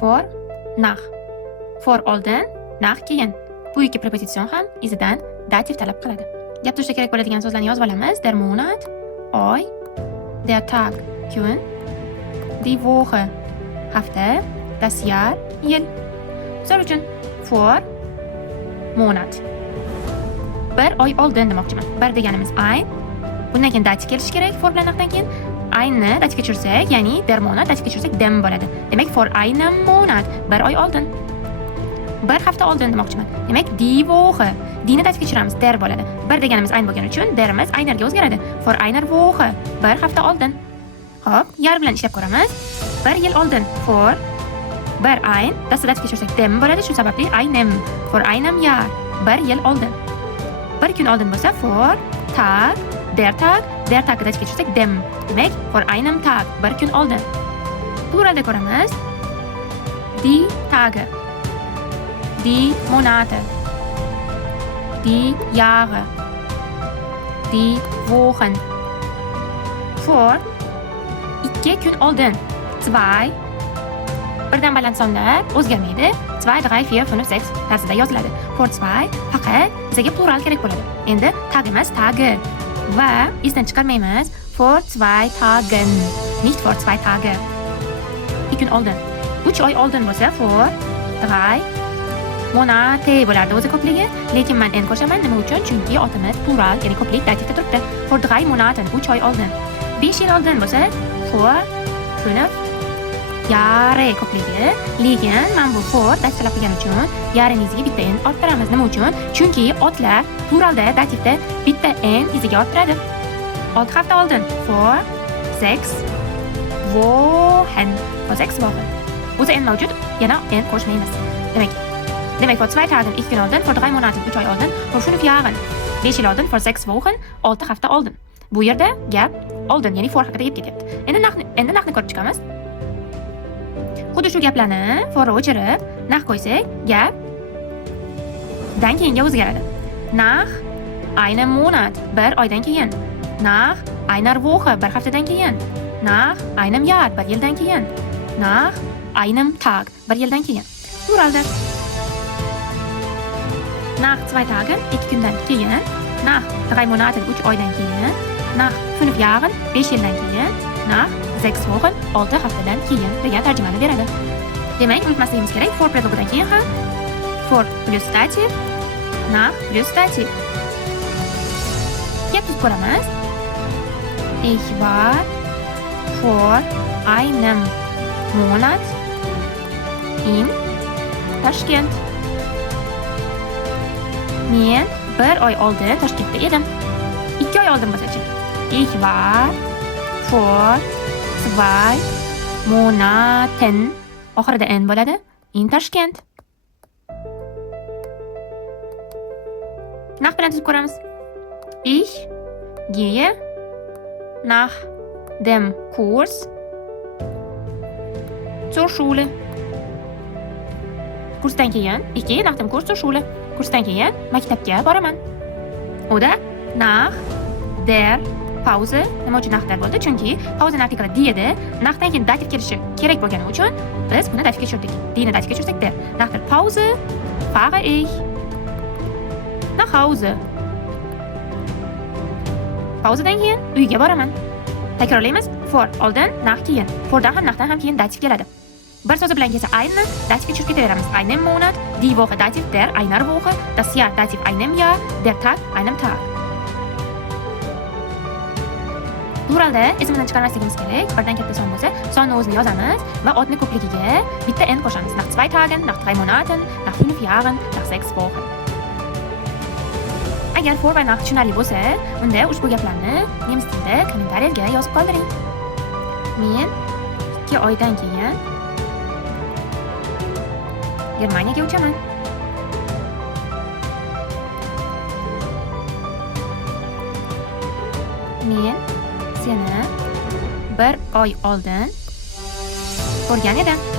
for nach. For oldin, nach keyin. Bu ikki prepozitsion ham izidan dativ talab qiladi. Gap tuzishda kerak bo'ladigan so'zlarni yozib olamiz. Der Monat, oy, der Tag, kun, die Woche, hafta, das Jahr, yil. Misol uchun for Monat. Bir oy oldin demoqchiman. Bir deganimiz ein. Bundan keyin dativ kelishi kerak for bilan nachdan keyin. Einni dativga tushirsak, ya'ni der Monat dativga tushirsak dem bo'ladi. Demak for einen Monat, bir oy oldin. Bir hafta oldin demoqchiman. Demak die Woche. Dini dativga tushiramiz, der bo'ladi. Bir deganimiz ein bo'lgani uchun derimiz einerga o'zgaradi. For einer Woche, bir hafta oldin. Xo'p, yar bilan ishlab ko'ramiz. Bir yil oldin for bir ein, dativga tushirsak dem bo'ladi. Shu sababli einem. For einem Jahr, bir yil oldin. Bir kun oldin bo'lsa for Tag, der Tag dativga tushirsak dem. Demak, for einem Tag, bir kun oldin. Pluralda ko'ramiz. Die Tage, die Monate, die Jahre, die Wochen. For 2 kun oldin. 2 birdan baland sonlar o'zgarmaydi. 2, 3, 4, 5, 6 tarzida yoziladi. For 2 faqat bizga plural kerak bo'ladi. Endi tag emas, tage. Va esdan chiqarmaymiz. For 2 Tagen, nicht for 2 Tage. 2 kun oldin. 3 oy oldin bo'lsa for 3 Monate bo'lardi o'zi ko'pligi. Lekin men endi qo'shaman. Nima uchun? Chunki otimiz plural, ya'ni ko'plik dativda turibdi. For 3 Monaten, 3 oy oldin. 5 yil oldin bo'lsa for 5 Jahre ko'pligi. Lekin men bu for dativ talab qilgani uchun yarim iziga bitta n orttiramiz. Nima uchun? Chunki otlar pluralda dativda bitta n iziga orttiradi. 6 hafta oldin for 6 Wochen. For 6 Wochen. O'zi n mavjud, yana n qo'shmaymiz. Demak for 2 Tagen 2 kun oldin, for 3 Monaten 3 oy oldin, for 5 Jahren 5 yil oldin, for 6 Wochen 6 hafta oldin. Bu yerda gap oldin, ya'ni for haqida gap ketyapti. Endi nachni ko'rib chiqamiz. Xuddi shu gaplarni forga o'chirib, nach qo'ysak, gap dan keyinga o'zgaradi. Nach einem Monat, bir oydan keyin. Nach einer Woche, bir haftadan keyin. Nach einem Jahr, bir yildan keyin. Nach einem Tag, bir yildan keyin. Pluralda. Nach 2 Tagen, 2 kundan keyin. Nach 3 Monaten, 3 oydan keyin. Nach 5 Jahren, 5 yildan keyin. Nach 6 Wochen, 6 haftadan keyin degan tarjimani beradi. Demak, unutmasligimiz kerak, for predlogidan keyin ham for plus dativ, nach plus dativ. Gap tuzib ko'ramiz. Ich war vor einem Monat in Toshkent. Men bir oy oldin Toshkentda edim. 2 oy oldin bo'lsa-chi? Ich war vor 2 Monaten. Oxirida n bo'ladi. In Toshkent. Nach bilan tuzib ko'ramiz. Ich gehe nach dem Kurs zur Schule. Kursdan keyin, ich gehe nach dem Kurs zur Schule. Kursdan keyin maktabga boraman. Oder nach der Pause. Nima uchun nachdan bo'ldi? Chunki pauzani artikli die edi. Nachdan keyin dativ kelishi kerak bo'lgani uchun biz buni dativga tushirdik. Dini dativga tushirsak der. Nach der Pause fahre ich nach Hause. Pauzadan keyin uyga boraman. Takrorlaymiz. For oldin, nach keyin. Fordan ham nachdan ham keyin dativ keladi. Bir so'zi bilan kelsa einen dativga tushirib ketaveramiz. Einen Monat, die Woche dativ, der einer Woche, das Jahr dativ einem Jahr, der Tag einem Tag. Pluralda ismidan chiqarmasligimiz kerak. Birdan katta son bo'lsa, sonni o'zini yozamiz va otni ko'pligiga bitta n qo'shamiz. Nach 2 Tagen, nach 3 Monaten, nach 5 Jahren, nach 6 Wochen. Agar for va nach tushunarli bo'lsa, unda ushbu gaplarni nemis tilida kommentariyaga yozib qoldiring. Men 2 oydan keyin Germaniyaga uchaman. Men seni 1 oy oldin ko'rgan edim.